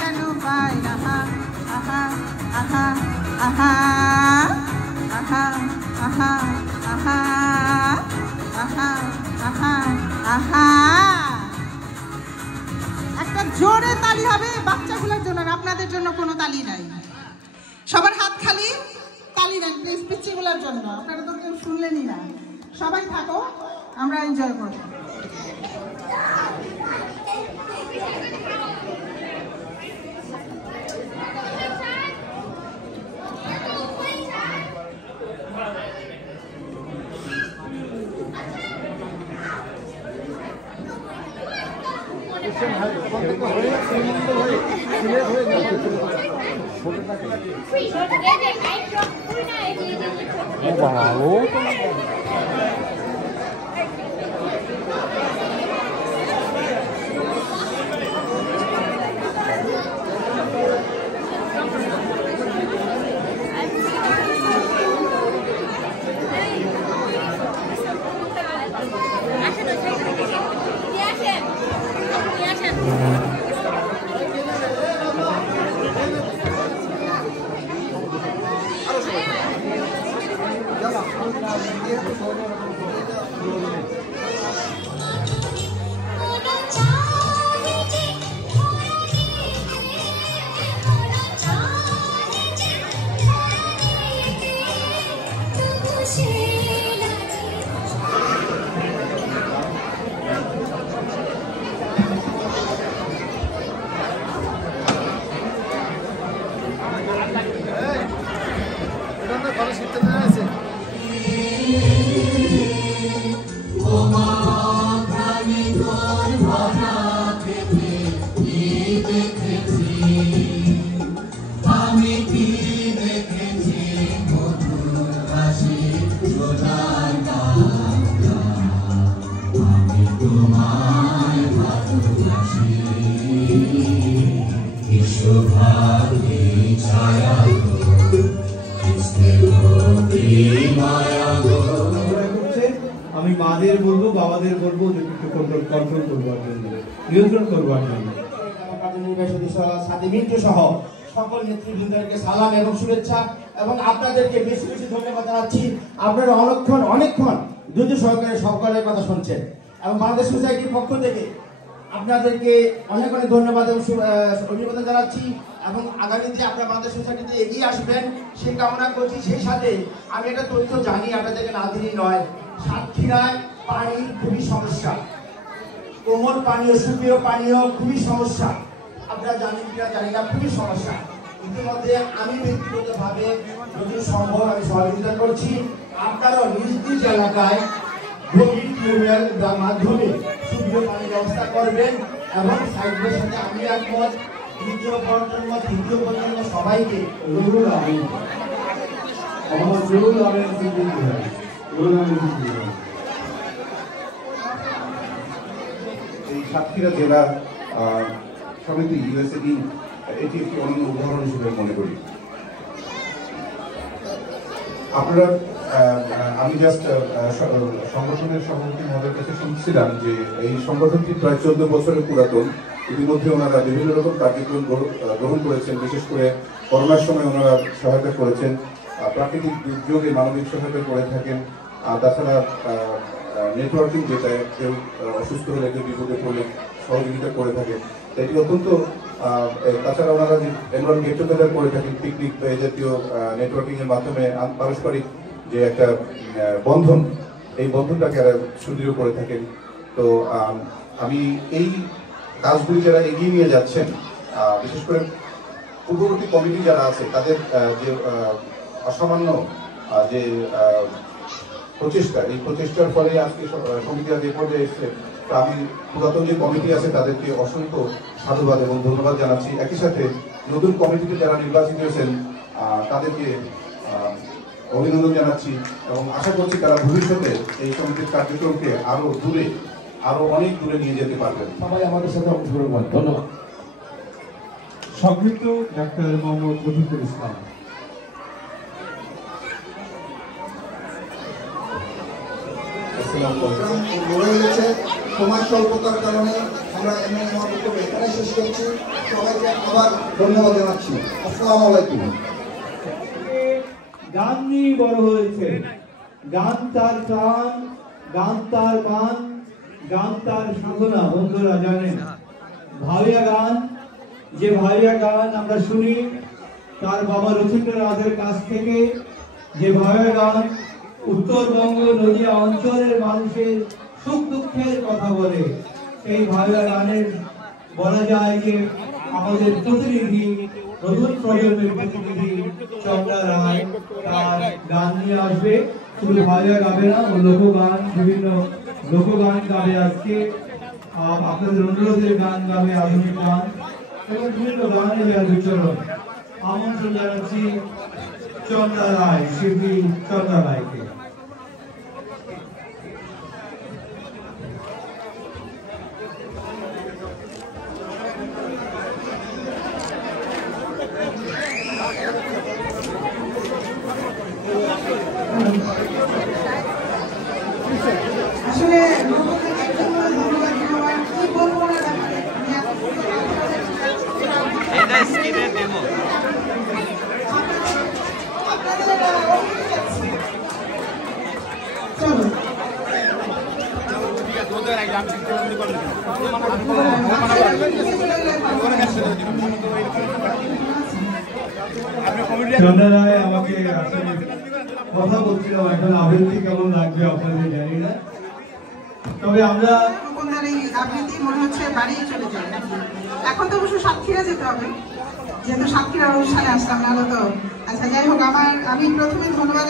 কেন পাই আহা আহা আহা আহা আহা আহা আহা আহা আহা আহা। একটা জোরে তালি হবে বাচ্চাগুলোর জন্য, আপনাদের জন্য কোনো তালি নাই। সবার হাত খালি, তালি দেন প্লিজ পিচ্চিগুলোর জন্য। আপনারা তো কেউ শুনলেনই না। সবাই থাকো, আমরা এনজয় করবো। আমি মাদের বলবো, বাবাদের বলবো একটু কন্ট্রোল করবার জন্য, নিয়ন্ত্রণ করবার জন্য। সহ সকল নেতৃবৃন্দকে সালাম এবং শুভেচ্ছা এবং আপনাদেরকে বেশি বেশি ধন্যবাদ জানাচ্ছি। আপনারা অনেকক্ষণ ধৈর্য সহকারে সকলের কথা শুনছেন এবং বাংলাদেশ সোসাইটির পক্ষ থেকে আপনাদেরকে অনেক ধন্যবাদ এবং অভিনন্দন জানাচ্ছি এবং আগামীতে আপনারা বাংলাদেশ সোসাইটিতে এগিয়ে আসবেন সেই কামনা করছি। সেই সাথে আমি একটা তথ্য জানি, আপনাদেরকে না দিনই নয়, সাতক্ষীরায় পানির খুবই সমস্যা, কোমল পানীয়, সুপেয় পানীয় খুবই সমস্যা। আপনারা জানেন কিনা জানি না, খুবই সমস্যা। ইতিমধ্যে আমি ব্যক্তিগতভাবে যদি সম্ভব আমি সহযোগিতা করছি, আপনারাও নিজ নিজ এলাকায় গভীর টিউবওয়েল মাধ্যমে সুপেয় পানির ব্যবস্থা করবেন এবং সাইডের সাথে আমি একমত, দ্বিতীয় প্রজন্ম তৃতীয় প্রজন্ম সবাইকে এই সাতক্ষীরা জেলা সমিতি ইউএসএডি এটি একটি অনন্য উদাহরণ হিসেবে মনে করি। আপনারা আমি জাস্ট সংগঠনের সভাপতি মহোদয়ের কাছে শুনছিলাম যে এই সংগঠনটি প্রায় 14 বছরের পুরাতন। ইতিমধ্যে ওনারা বিভিন্ন রকম কার্যক্রম গ্রহণ করেছেন, বিশেষ করে করোনার সময় ওনারা সহায়তা করেছেন, প্রাকৃতিক দুর্যোগে মানবিক সহায়তা করে থাকেন, তাছাড়া নেটওয়ার্কিং, যেটা কেউ অসুস্থ হলে কেউ বিপদে পড়লে সহযোগিতা করে থাকে। এটি অত্যন্ত, তাছাড়া ওনারা যে এনরোল গেট টুগেদার করে থাকেন, পিকনিক বা এই জাতীয় নেটওয়ার্কিংয়ের মাধ্যমে পারস্পরিক যে একটা বন্ধন, এই বন্ধনটাকে সুদৃঢ় করে থাকেন। তো আমি এই কাজগুলি যারা এগিয়ে নিয়ে যাচ্ছেন, বিশেষ করে পূর্ববর্তী কমিটি যারা আছে তাদের যে অসামান্য যে প্রচেষ্টা, এই প্রচেষ্টার ফলে আজকে সমিতি যে পর্যায়ে এসছে, আমি পুরাতন যে কমিটি আছে তাদেরকে অসংখ্য সাধুবাদ এবং ধন্যবাদ জানাচ্ছি। একই সাথে নতুন কমিটিতে যারা নির্বাচিত হয়েছেন তাদেরকে অভিনন্দন জানাচ্ছি এবং আশা করছি তারা ভবিষ্যতে এই সমিতির কার্যক্রমকে আরো অনেক দূরে নিয়ে যেতে পারবেন। সবাই আমাদের সাথে অংশগ্রহণ করেন। ধন্যবাদ। সংযুক্ত ডাক্তার মোহাম্মদ রফিকুল ইসলাম। সময় স্বল্পতার কারণে আমরা আমার বক্তব্য এখানে শেষ করছি। সবাইকে আবার ধন্যবাদ জানাচ্ছি। আসসালামু আলাইকুম। গান নিয়ে বড় হয়েছে, গান তার প্রাণ, গান তার গান, গান তার সাধনা। বন্ধুরা জানেন ভাবিয়া গান, যে ভাবিয়া গান আমরা শুনি তার বাবা রথীন্দ্রনাথের কাছ থেকে, যে ভাবিয়া গান উত্তরবঙ্গ নদিয়া অঞ্চলের মানুষের সুখ দুঃখের কথা বলে। সেই ভাবিয়া গানের বলা যায় যে আমাদের প্রতিনিধি, নতুন প্রজন্মের প্রতিনিধি চন্দ্রা রায় তার গান নিয়ে আসবে। শুধু ভাবিয়া গাবে না, ও লোকগান, বিভিন্ন লোকগান গাবে আজকে। আপনাদের অনুরোধের গান গাবে, আধুনিক গান এবং বিভিন্ন গানে যাবে বিচরণ। আমন্ত্রণ জানাচ্ছি চন্দ্রা রায়, শিল্পী চন্দ্রা রায়কে। আসলে ধন্যবাদ কি বলবো না, চলো চন্দ্রা রায় আমাকে আসলে কথা বলছিলাম, এখন আবৃত্তি কেমন লাগবে আপনাদের জানি না, তবে আমরা আবৃত্তি মনে হচ্ছে বাড়িয়ে চলে যায়। এখন তো অবশ্য সাতক্ষীরা যেতে হবে, যেহেতু সাতক্ষীরা অনুষ্ঠানে আসলাম, না হলে তো। আচ্ছা যাই হোক, আমি প্রথমে ধন্যবাদ